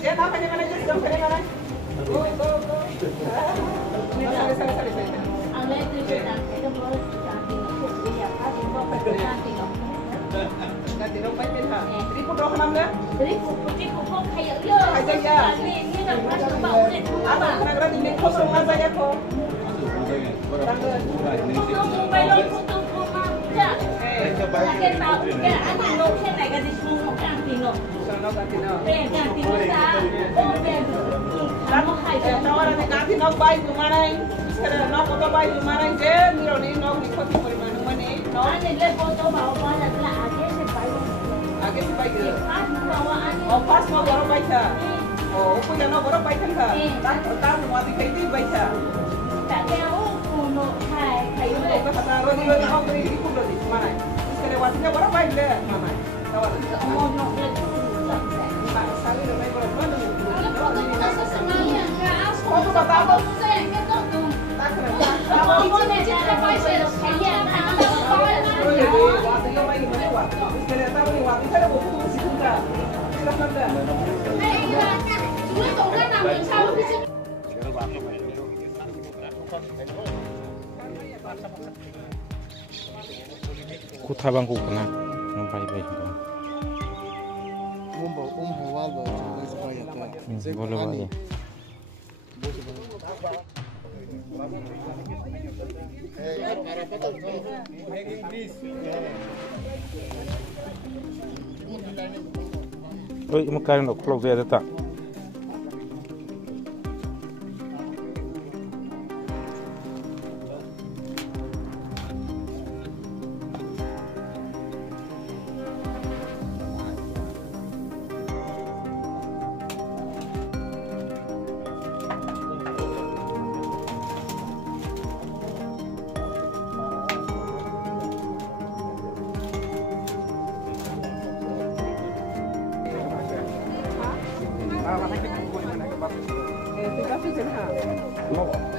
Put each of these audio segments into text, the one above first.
Ya, nakanya mana aja sedang kene mana? Go. Sali. Ang leto yun ang boleh cantik loh. Iya, pasti mau cantik loh. Ganti dong baik ha. Ribu doh nam le. Jadi putih kok kayak yo. Ini kan pas coba udah tua. Ano kena ini kos rumah saya kok. Foto mobile lo foto rumah ya. Lagi tahu ya, anak lo kan lagi di semua cantik loh. Sono ganti no. Cantik loh ta. Oh, kamu hai Tawara ne ganti no baik gimana? Sekarang no foto baik gimana? Je miro ni no ni koti परिमाण mana? No. Ane le foto bawa adalah aja sebaik. Agen si baik. Pas bawaannya. Oh pas mau baru baik ha. Oh, aku jangan baru baik kan ha. Tak mau di kaiti baik ha. Tak tahu kuno hai kayu le. Kau kata rodi mau beri di kudo di mana? Sekarang watinya baru baik le mana? Tawara. Mau nok le. Tak sekali dah baik baru mana? Foto kita sesenangnya. Foto kata apa? Saya kita tuh. Tak kena. Kalau mau cara pakai kayak Watinya baik mana wa? Sekarang tahu ni wati saya bawa tu situ dah. Silakan dah. Kutabang ko na ng baybay ko. Hawal ba? Bolo ba ya? Oi, magkano na close ya data?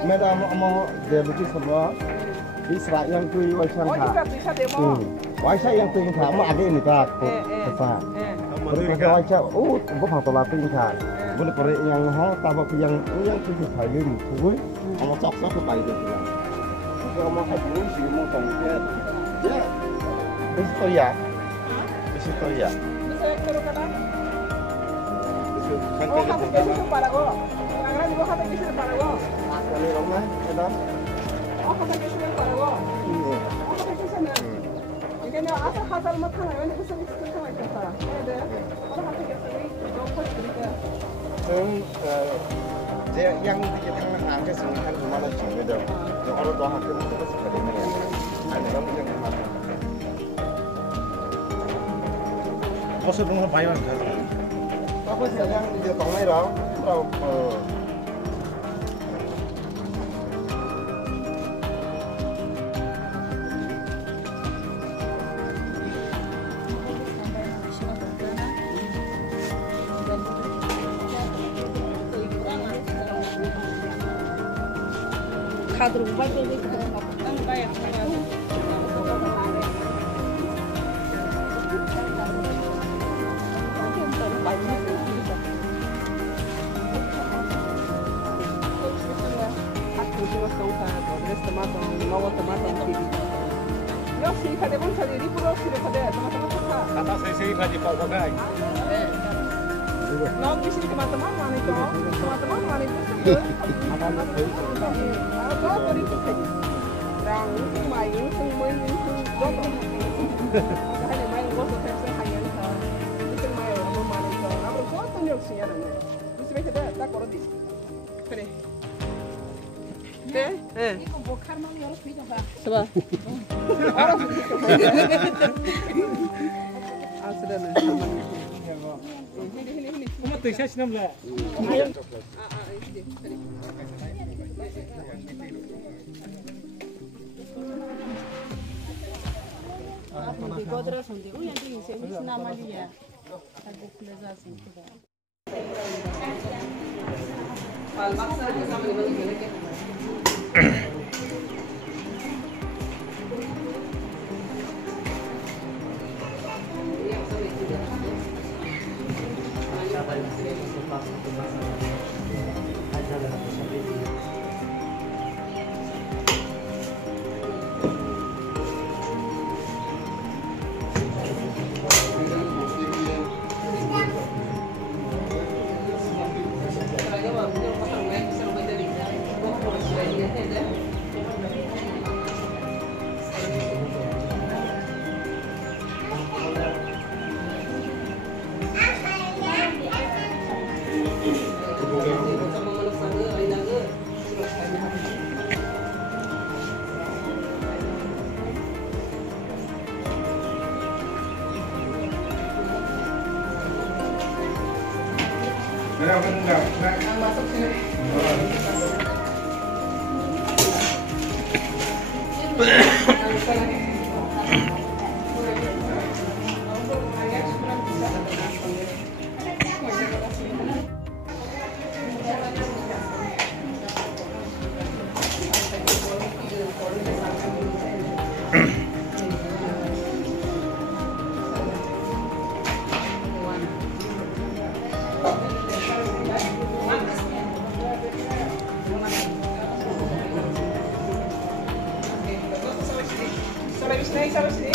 Madam mau dia begitu semua Israel yang kui wajah kah? Wajah yang kui kah? Mau ada ini kah? Besar. Berikutnya wajah, bukan tolak kui kah? Boleh pergi yang hal, tapi yang kui saya ini, kui, mau cakap tu baik tu lah. Kalau mau haji sih mau tongkat, ya, begitu ya. Bisa kerja kan? Oh, kata kisah para go. Orang juga kata kisah para go. Ini rumah, madam. Oh, kata kisah para go. Oh, kata kisah na. Ini asal hasil makan, ini kisah kisah macam apa? Ada. Orang kata kisah ni, doktor cerita. Yang di tengah angka sengkan rumah lo cuma dah. Yang orang tua hakim itu pasti ada ni. Ada orang yang mana? Masuk rumah bayan kan? Apa sih yang di tengah ni ram? Kadro vai perder que Não vai. Yoshi, cadê você ali? Por onde você cadê? Kata saya gaji Pak Bagai. Não, bisa di teman-teman mana itu? Teman-teman mana itu? Ada apa itu? Rang, main, main, dokter. Hanya main gosok saya hanya itu. Itu main orang mana itu? Namun gosok ni orang siapa ni? Bisa betul tak korang di. Kene. ini kebokar mau harus bisa Pak. Coba. Orang sudah nih. Ini. Cuma tuh saya senam lah. Di kodra sonde. Yang tinggi sih nama dia. Aku plaza sih kita. Palmaksa sama dengan ini ke. Yang sama itu. Masuk sini. Sampai sini.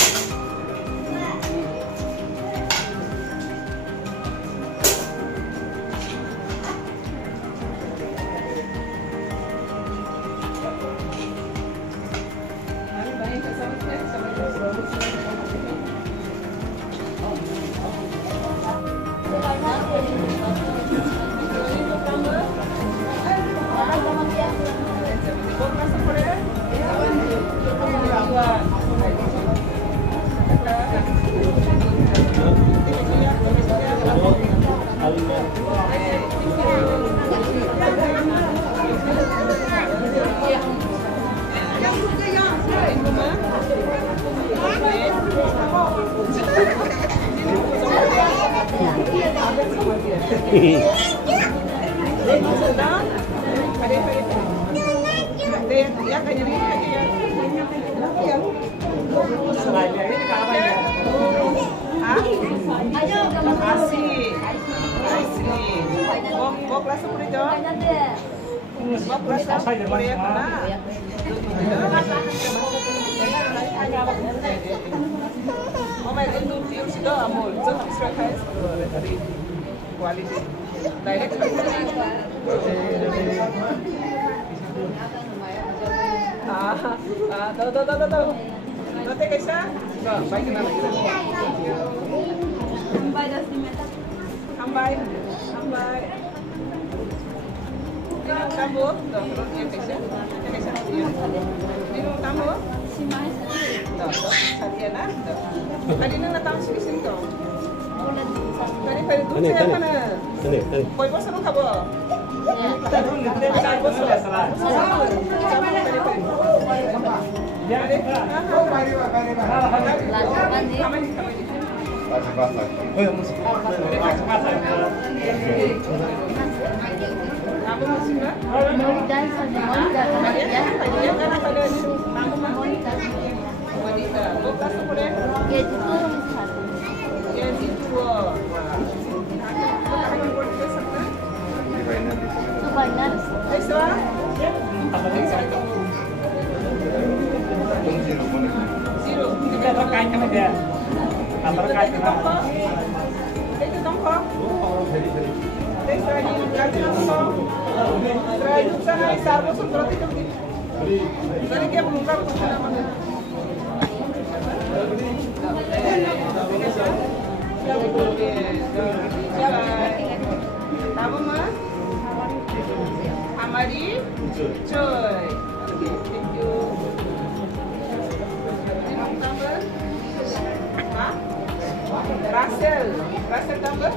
Russell tambah?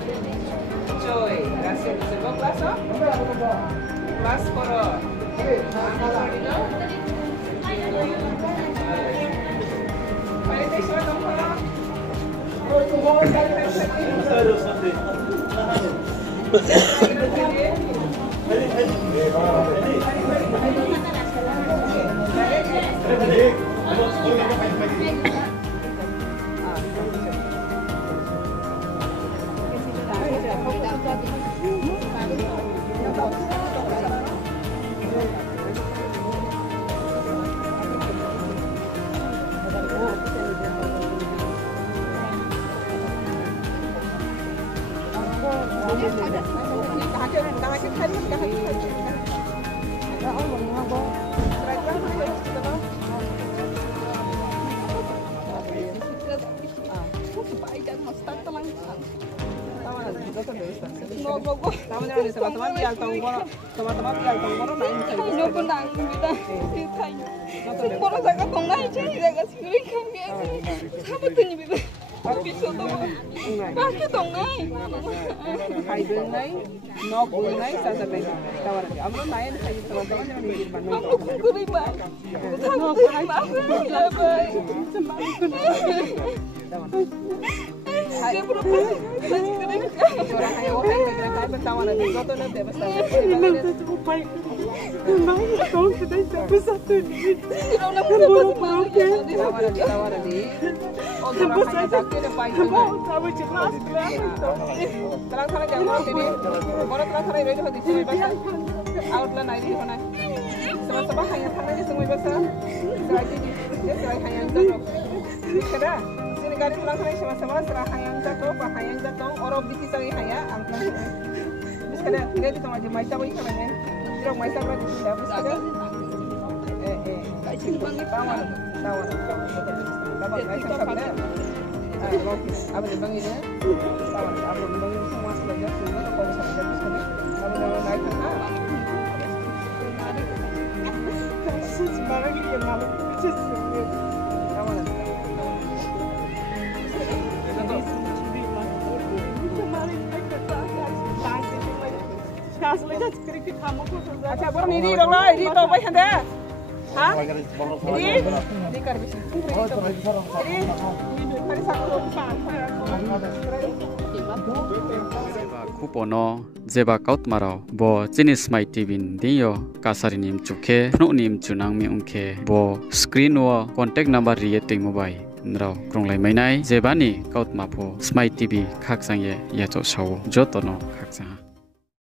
Coy, Russell sebuah kelas oh? Kelas koro. Mari tes semua dong. Oh, tu mau sekali lagi. Teman-teman biar tahu teman-teman biar tahu ini pun nanggung kita ditanya. Kalau saya ketemu aja, saya kasih kami. Apa tuh nih Bakit dong ngay? Hai bengai, no bengai, sasa bengai. Tawar aja. Amro naik saya teman-teman yang di Bandung. Aku terima. Aku terima. Ya baik. Dia berapa? Orang hai orang yang kira kaya bertawan ada. Goto nanti basta. Tawar aja. Oh, orang hanya sakit dan baik. Terang-terang jangan sini. Orang terang-terang itu hati sini basta. Outline naik di mana? Sama-sama hanya tangannya semua basta. Selagi dia selagi hanya jatuh. Kada. Sini kali terang-terang sama-sama serah hanya jatuh, pak hanya jatuh. Orang bisnis lagi hanya angkat. Bis kada dia di tengah jemaah sawi kalanya. Tidak mai sabra di sini bis kada. Tawar. Tawar guys sabda. Apa ni bang ini? Tawar. Apa ni bang ini semua sudah jelas semua kalau sabda bis kada. Apa nama naik kan? Sebarang ini yang malu. Tawar. अच्छा बरो निरी रंग ला निरी तो भाई हंदे हां निरी कर बिस निरी hari sakto kupono jeba kaut marau bo chinis mai tvin diyo kasarinim chukhe phnunim chunang mi ungkhe bo screen wo contact number riyeting mobile nrao kronglai mainai jebani kaut mapo smai tv khaksang ye yacho sawo jotono khaksa